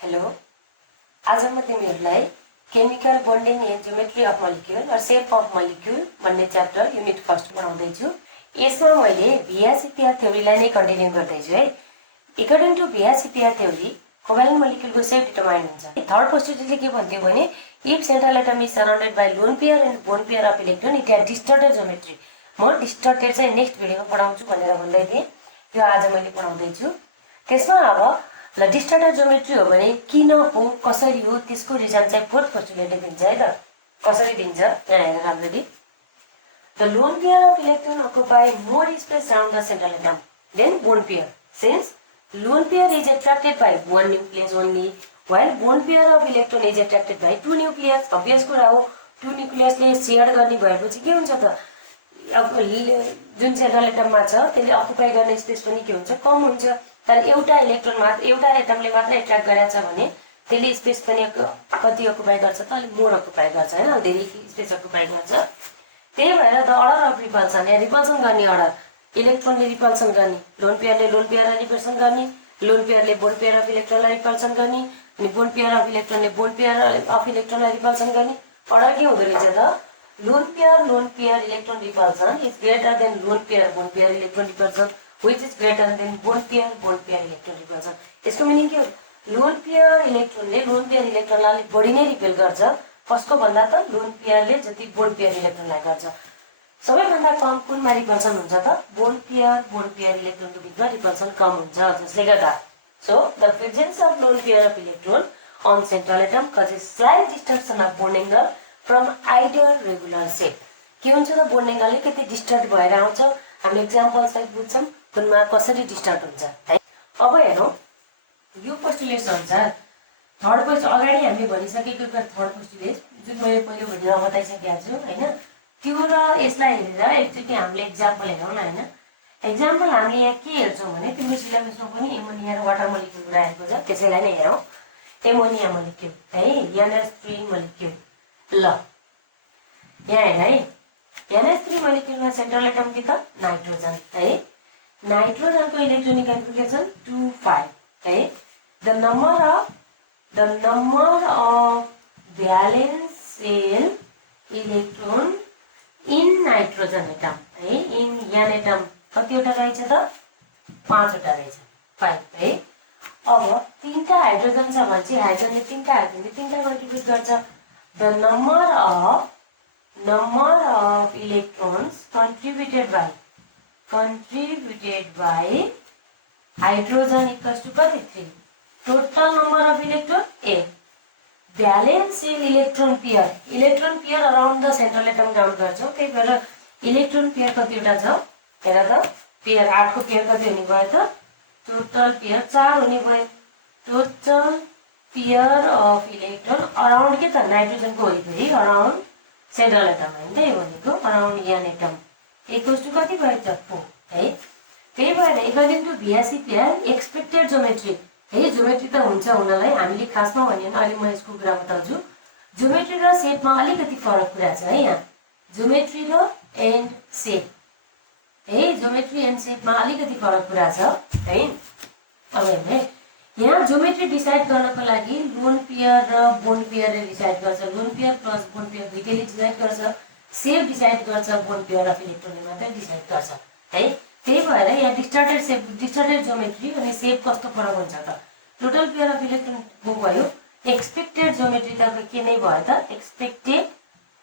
Hello, आज म तिमीहरूलाई chemical bonding and geometry of molecule र सेप अफ मलिक्युल भन्ने च्याप्टर युनिट फर्स्ट पढाउँदैछु। यसमा मैले भिआरसीपीआर थ्योरीलाई नै कन्टिन्यू गर्दैछु है। According to VSEPR theory covalent मलिक्युलको सेप डिटरमाइन हुन्छ। थर्ड पोस्टुलेटले के भन्थ्यो भने if central atom is surrounded by lone pair and bond pair of electron it has distorted geometry. म डिस्टर्टेड चाहिँ नेक्स्ट भिडियोमा पढाउँछु भनेर भन्दै थिएँ। यो आज मैले पढाउँदैछु। त्यसमा अब ल डिस्टर्टेड ज्योमेट्री हो भने किन हो, कसरी हो, त्यसको रिजन चाहिँ फोर्थ पोस्टुलेटले दिन्छ है त। कसरी दिन्छ यहाँ हेरेर राम्ररी। The lone pair of electron occupy more space around the central atom than bond pair since lone pair is attracted by one nucleus only while bone pair of electron is attracted by two nucleus। Obvious कुरा हो, two न्युक्लियसले share गर्ने भएपछि के हुन्छ त, अब जुन central एटममा छ त्यसले अकुपाई गर्ने स्पेस पनि के हुन्छ, कम हुन्छ। तर एउटा इलेक्ट्रोन मात्र एउटा एटमले मात्र एट्र्याक्ट गरेछ भने त्यसले स्पेस पनि कति अकुपाई गर्छ त, अलिक मोर अकुपाई गर्छ हैन, धेरै स्पेस अकुपाई गर्छ। त्यही भएर द अर्डर अफ रिपल्सन या रिपल्सन गर्ने अर्डर, इलेक्ट्रोनले रिपल्सन गर्ने, लोन पेयरलाई रिपल्सन गर्ने, लोन पेयरले बोन पेयर अफ इलेक्ट्रोनलाई रिपल्सन गर्ने, अनि बोन पेयर अफ इलेक्ट्रोनले बोन पेयर अफ इलेक्ट्रोनलाई रिपल्सन गर्ने। अर्डर के हुँदो रहेछ त, lone pair electron repulsion is greater than bond pair electron repulsion which is greater than bone pair electron repulsion। यसको मिनिङ के हो, लोन पेयर इलेक्ट्रोनलाई अलिक बढी नै रिपेल गर्छ कसको भन्दा त, लोन पेयरले जति बोन पेयर इलेक्ट्रोनलाई गर्छ। सबैभन्दा कम कुनमा रिपल्सन हुन्छ त, बोन पेयर इलेक्ट्रोनको बिचमा रिपल्सन कम हुन्छ। जसले गर्दा so the presence of lone pair of electron on central atom causes slight distortion of bond angle from ideal regular shape. के हुन्छ त, बोन्ड एंगल अलिकति डिस्टर्ब भएर आउँछ। हामीले एक्जाम्पल सहित बुझ्छौँ कुनमा कसरी डिस्टर्ब हुन्छ है। अब हेरौँ यो पोस्टुलेट्स अनुसार थर्ड पोस्ट अगाडि हामीले भनिसकेको थर्ड पोस्टुलेट जुन मैले पहिलो भिडियोमा बताइसकेको छु हैन, त्यो र यसलाई हेरेर एकचोटि हामीले एक्जाम्पल हेरौँ न हैन। एक्जाम्पल हामीले यहाँ के हेर्छौँ भने तिम्रो सिलेबसमा पनि एमोनिया र वाटर मोलिक्युल राखेको छ, त्यसैलाई नै हेरौँ। एमोनिया मोलिक्युल है, NH3 मोलिक्युल। ल यहाँ हेर है, NH3 मोलिक्युलमा सेन्ट्रल एटम के त, नाइट्रोजन है। नाइट्रोजनको इलेक्ट्रोनिक कन्फिगरेसन 2,5 है। The number of valence shell electron in nitrogen atom है, इन एन एटम कतिवटा रहेछ त, 5वटा रहेछ, 5 है। अब 3टा हाइड्रोजन छ भने चाहिँ हाइड्रोजनले 3टा कन्ट्रिब्युट गर्छ। The number of electrons contributed by hydrogen equals to कति, 3। Total number of electron 8। Valence shell electron pair around the central atom count गर्छौँ। त्यही भएर इलेक्ट्रोन पेयर कतिवटा छ हेर त, पेयर 8 को पेयर कति हुने भयो त, टोटल पेयर 4 हुने भयो। Total pair of electron around के त, नाइट्रोजनको वरिपरि अराउन्ड सेन्ट्रल एटम हैन, त्यही भनेको around N atom equals to कति भयो त, 4 है। त्यही भएर according to VSEPR expected geometry है, ज्योमेट्री त हुन्छ हुनलाई, हामीले खासमा भन्यो भने अहिले म यसको कुरा बताउँछु। ज्योमेट्री र सेपमा अलिकति फरक कुरा छ है। यहाँ ज्योमेट्री र एन्ड सेप है, ज्योमेट्री एन्ड सेपमा अलिकति फरक कुरा छ है। अब हेर्नु, यहाँ ज्योमेट्री डिसाइड गर्नको लागि लोन पेयर र बोन पेयरले डिसाइड गर्छ, lone pair plus bond pair दुईटैले डिसाइड गर्छ। सेप डिसाइड गर्छ बोन पेयर अफ इलेक्ट्रोनले मात्रै डिसाइड गर्छ है। त्यही भएर यहाँ डिस्टर्टेड ज्योमेट्री अनि सेप कस्तो फरक हुन्छ त, टोटल पेयर अफ इलेक्ट्रोन भयो। एक्सपेक्टेड ज्योमेट्री त के नै भयो त, एक्सपेक्टेड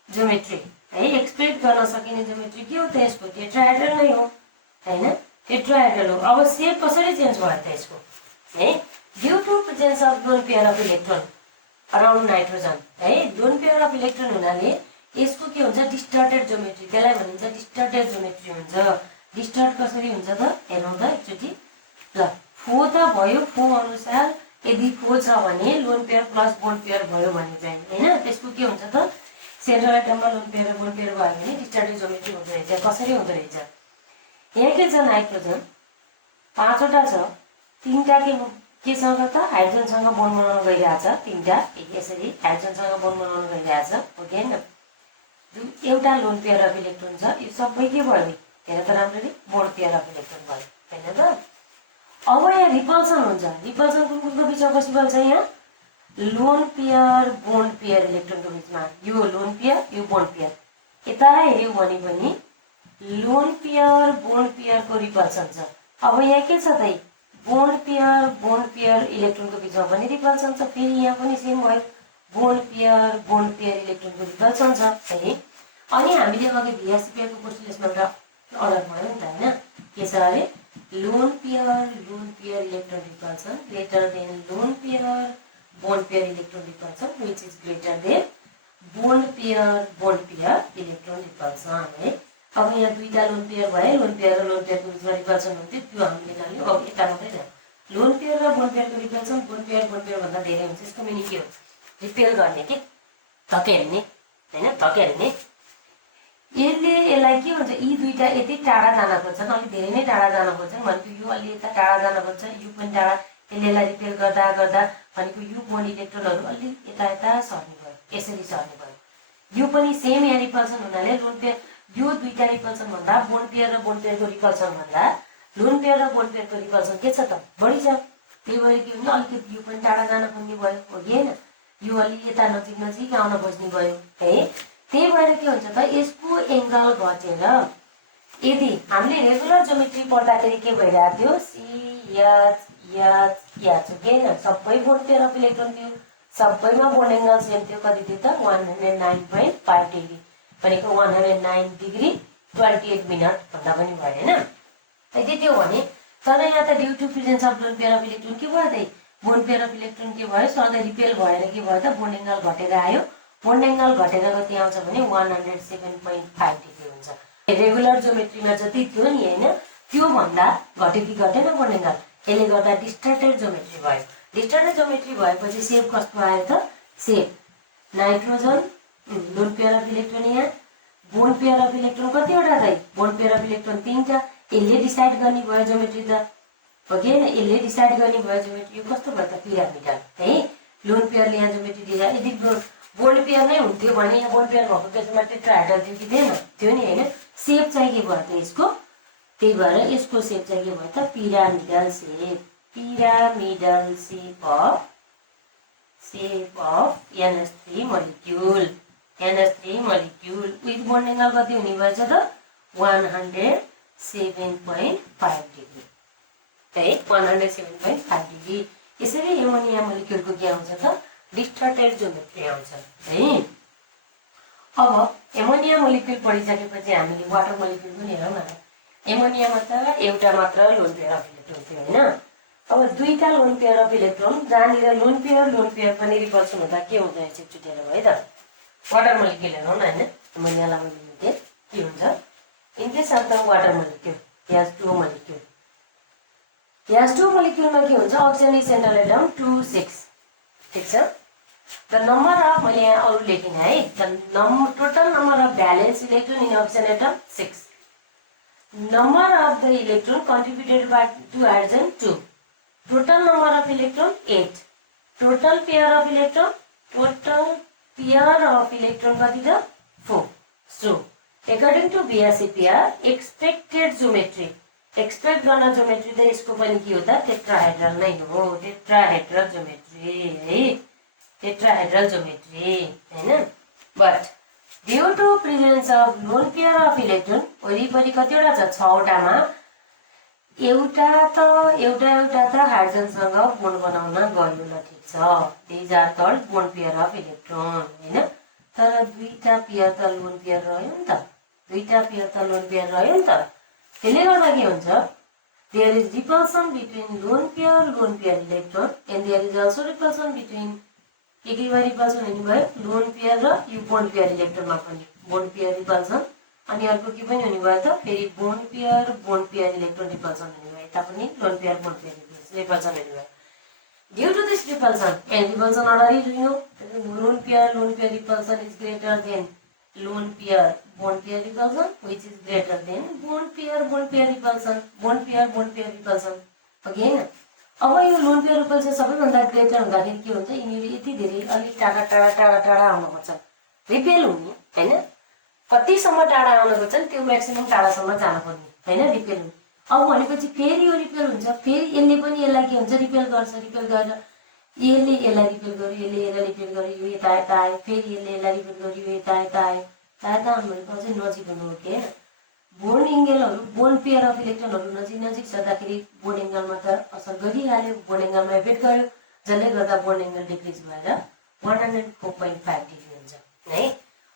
ज्योमेट्री है। एक्सपेक्ट गर्न सकिने ज्योमेट्री के हो त, यसको टेट्राहेड्रल नै हो हैन, टेट्राहेड्रल हो। अब सेप कसरी चेन्ज भयो त यसको है, due to presence of lone pair of electron around nitrogen है। लोन पेयर अफ इलेक्ट्रोन हुनाले यसको के हुन्छ, डिस्टर्टेड ज्योमेट्री, त्यसलाई भनिन्छ डिस्टर्टेड ज्योमेट्री हुन्छ। डिस्टर्ट कसरी हुन्छ त हेरौँ त एकचोटि। ल फो त भयो, फो अनुसार यदि फो छ भने loan pair plus bond pair भयो भने चाहिँ हैन, त्यसको के हुन्छ त, सेन्ट्रल एटममा लोन पेयर र बोन पेयर भयो भने डिस्टर्टेड ज्योमेट्री हुँदो रहेछ। कसरी हुँदो रहेछ, यहाँ के छ, नाइट्रोजन 5वटा छ, 3टा केसँग त, हाइड्रोजनसँग बोन्ड बनाउन गइरहेछ, 3टा यसरी हाइड्रोजनसँग बोन्ड बनाउन गइरहेछ, ओके हैन। एउटा लोन पेयर अफ इलेक्ट्रोन छ, यो सबै के भयो हेर त राम्ररी, बोन पेयर अफ इलेक्ट्रोन भयो हैन त। अब यहाँ रिपल्सन हुन्छ, रिपल्सन कुन कुनको बिचमा पोसिबल छ, यहाँ लोन पेयर बोन्ड पेयर इलेक्ट्रोनको बिचमा यो लोन पेयर यो बोन्ड पेयर यता हेऱ्यौँ भने पनि लोन पेयर बोन्ड पेयरको रिपल्सन छ। अब यहाँ के छ त बोन्ड पेयर इलेक्ट्रोनको बिचमा पनि रिपल्सन छ। फेरि यहाँ पनि सेम भयो बोन्ड पेयर इलेक्ट्रोनको रिपल्सन छ है। अनि हामीले अघि भिएससी पेयरको पोस्टुलेसमा एउटा अर्डर भयो नि त हैन, के छ अरे loan pair electron repulsion greater than lone pair bond pair electron repulsion which is greater than bond pair electron repulsion है। अब यहाँ दुईटा लोन पेयर भए, लोन पेयर र लोन पेयरको बिचमा रिपल्सन हुन्थ्यो, त्यो हामीले जान्यौँ। अब यता मात्रै जाउँ, लोन पेयर र बोन्ड पेयरको रिपल्सन बोन्ड पेयर भन्दा धेरै हुन्छ। यसको मिनिङ के हो? रिपेल गर्ने के धकेल्ने हैन, धकेल्ने। यसलाई के हुन्छ, यी दुईटा यति टाढा जान खोज्छन्, अलिक धेरै नै टाढा जान खोज्छन् भनेको यो अलि यता टाढा जान खोज्छ, यो पनि टाढा, यसलाई रिपेल गर्दा भनेको यो बोन्ड इलेक्ट्रोनहरू अलि यता यता सर्ने भयो, यसरी सर्ने भयो। यो पनि सेम यहाँ रिपल्सन हुनाले लोन पेयर यो दुईटा रिपल्सन भन्दा बोन्ड पेयर र बोन्ड पेयरको रिपल्सन भन्दा लोन पेयर र बोन्ड पेयरको रिपल्सन के छ त बढी छ। त्यही भएर के हुन्छ, अलिकति यो पनि टाढा जान खोज्ने भयो हो कि हैन, यो अलि यता नजिक आउन खोज्ने भयो है। त्यही भएर के हुन्छ त यसको एङ्गल घटेर यदि हामीले रेगुलर ज्योमेट्री पढ्दाखेरि के भइरहेको थियो, CH के हैन, सबै बोन्ड पेयर अफ इलेक्ट्रोन थियो, सबैमा बोन्ड एङ्गल सेम थियो। कति थियो त 109.5 डिग्री भनेको 109 डिग्री 28 मिनट भन्दा पनि भयो हैन। त्यति त्यो भने तर यहाँ त due to presence of lone pair of electron के भयो त बोन्ड पेयर अफ इलेक्ट्रोन के भयो, सधैँ रिपेल भएर के भयो त बोन्ड एङ्गल घटेर आयो। बोन्ड एङ्गल घटेर कति आउँछ भने 107.5 डिग्री हुन्छ। रेगुलर ज्योमेट्रीमा जति थियो नि हैन, त्यो भन्दा घट्यो कि घटेन बोन्ड एङ्गल, यसले गर्दा डिस्टर्टेड ज्योमेट्री भयो। डिस्टर्टेड ज्योमेट्री भएपछि सेप कस्तो आयो त, shape nitrogen lone pair of electron, यहाँ बोन्ड पेयर अफ इलेक्ट्रोन कतिवटा त बोन्ड पेयर अफ इलेक्ट्रोन 3टा, यसले डिसाइड गर्ने भयो ज्योमेट्री त हो कि हैन, यसले डिसाइड गर्ने भयो ज्योमेट्री। यो कस्तो भयो त पिरामिडल है। लोन पेयरले यहाँ ज्योमेट्री दिएर यदि बोन्ड पेयर नै हुन्थ्यो भने यहाँ बोन्ड पेयर भएको केसमा टेट्राहेड्रल थियो कि थिएन, थियो नि हैन। सेप चाहिँ के भयो त यसको, त्यही भएर यसको सेप चाहिँ के भयो त pyramidal shape of NH3 molecule with bond angle कति हुने भएछ त 107.5 डिग्री है, 107.5 डिग्री। यसरी एमोनिया मोलिक्युलको के आउँछ त डिस्टर्टेड ज्योमेट्री आउँछ है। अब एमोनिया मोलिक्युल पढिसकेपछि हामीले वाटर मोलिक्युल पनि हेरौँ न। एमोनियामा त एउटा मात्र लोन पेयर अफ इलेक्ट्रोन थियो हैन। अब दुईटा लोन पेयर अफ इलेक्ट्रोन जहाँनिर लोन पेयर पनि रिपल्सन हुँदा के हुँदो रहेछ एकचोटि हेरौँ है त। वाटर मोलिक्युल हेरौँ न हैन, एमोनियालाई मैले के हुन्छ in case of the water molecule H2O मोलिक्युलमा के हुन्छ, अक्सिजन इज सेन्ट्रल एटम 2 6 ठीक छ। द नम्बर अफ मैले यहाँ अरू लेखिन है, the total number of valence electron in oxygen atom 6, number of the electron contributed by two hydrogen 2, total number of electron 8, total pair of electron कति त 4। So according to BSc pair expected geometry, expect गर्न geometry त यसको पनि के हो त tetrahedral नै हो, टेट्राहेड्रल ज्योमेट्री हैन। But due to presence of lone pair of electron वरिपरि कतिवटा छ 6वटामा एउटा त हाइड्रोजनसँग बोन्ड बनाउन गयो ल ठीक छ, these are called bond pair of electron हैन। तर दुईटा पेयर त लोन पेयर रह्यो नि त, त्यसले गर्दा के हुन्छ, there is repulsion between lone pair electron and there is also repulsion between के भयो रिपल्सन हुने भयो लोन पेयर र यो बोन्ड पेयर इलेक्ट्रोनमा पनि बोन्ड पेयर रिपल्सन, अनि अर्को के पनि हुने भयो त फेरि बोन्ड पेयर इलेक्ट्रोन रिपल्सन हुने भयो, यता पनि लोन पेयर रिपल्सन हुने भयो। Due to this repulsion and repulsion अगाडि lone pair repulsion is greater than lone pair bond pair repulsion which is greater than bond pair repulsion okay हैन। अब यो लोन पेयर रिपल्सन सबैभन्दा greater हुँदाखेरि के हुन्छ, यिनीहरू यति धेरै अलिक टाढा आउन खोज्छन्, रिपेल हुने हैन। कतिसम्म टाढा आउन खोज्छन् त्यो म्याक्सिमम टाढासम्म जान खोज्ने हैन, रिपेल हुने। अब भनेपछि फेरि यो रिपेल हुन्छ, फेरि यसले पनि यसलाई के हुन्छ रिपेल गरेर यसले यसलाई रिपेल गर्यो, यसले यसलाई रिपेल गर्यो, यो यता यता आयो, फेरि यसले यसलाई रिपेल गर्यो, यो यता यता आयो। यता भनेको अझै नजिक हुनु हो कि होइन। बोन्ड एङ्गलहरू बोन्ड पेयर अफ इलेक्ट्रोनहरू नजिक नजिक छँदाखेरि बोन्ड एङ्गलमा त असर गरिहाल्यो, बोन्ड एङ्गलमा इफेक्ट गर्यो, जसले गर्दा बोन्ड एङ्गल डिक्रिज भएर 104.5 डिग्री हुन्छ है।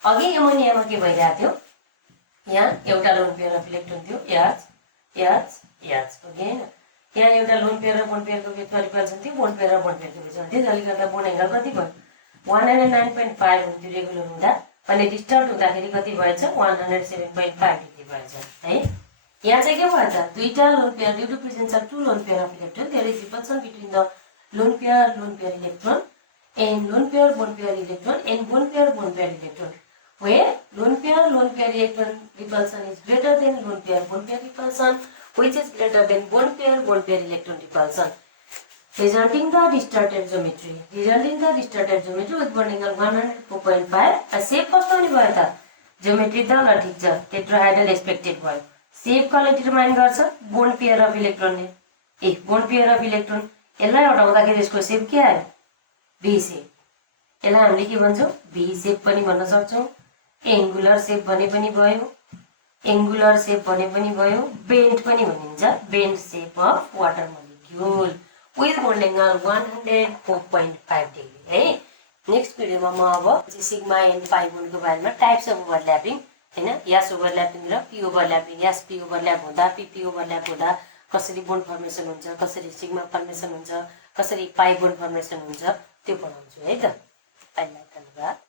अघि एमोनियामा के भइरहेको थियो, यहाँ एउटा लोन पेयर अफ इलेक्ट्रोन थियो एच एच एच हो कि होइन। यहाँ एउटा लोन पेयर र बोन्ड पेयरको बिचमा रिपल्सन थियो, बोन्ड पेयर र बोन्ड पेयरको बिचमा थियो, जसले गर्दा बोन्ड एङ्गल कति भयो 109.5 हुन्थ्यो रेगुलर हुँदा, अनि डिस्टर्ब हुँदाखेरि कति भएछ 107.5 डिग्री भएछ है। यहाँ चाहिँ के भएछ, दुईटा lone pair due to presence of two lone pair of electron there is repulsion between the lone pair electron and lone pair bond pair electron and bond pair electron, where lone pair electron repulsion is greater than lone pair repulsion, which is greater than bond pair electron repulsion, resulting the distorted geometry with bond angle 104.5। सेप कस्तो हुने भयो त, geometry त ल ठिक छ, tetrahedral expected भयो। सेप कसले डिटरमाइन गर्छ, बोन्ड पेयर अफ इलेक्ट्रोनले। बोन्ड पेयर अफ इलेक्ट्रोन यसलाई हटाउँदाखेरि यसको सेप के आयो, भी सेप। यसलाई हामीले के भन्छौँ, भी सेप पनि भन्न सक्छौँ, एङ्गुलर सेप भने पनि भयो, एङ्गुलर सेप भने पनि भयो, बेन्ड पनि भनिन्छ, bend shape of water molecule with bond angle 104.5 degree है। नेक्स्ट भिडियोमा म अब सिग्मा एन्ड पाई बोन्डको बारेमा टाइप्स अफ ओभरल्यापिङ होइन, यास ओभरल्यापिङ र पी ओभरल्यापिङ, यास पी ओभरल्याप हुँदा पी ओभरल्याप हुँदा कसरी बोन्ड फर्मेसन हुन्छ, कसरी सिग्मा फर्मेसन हुन्छ, कसरी पाई बोन्ड फर्मेसन हुन्छ, त्यो पढाउँछु है त। धन्यवाद।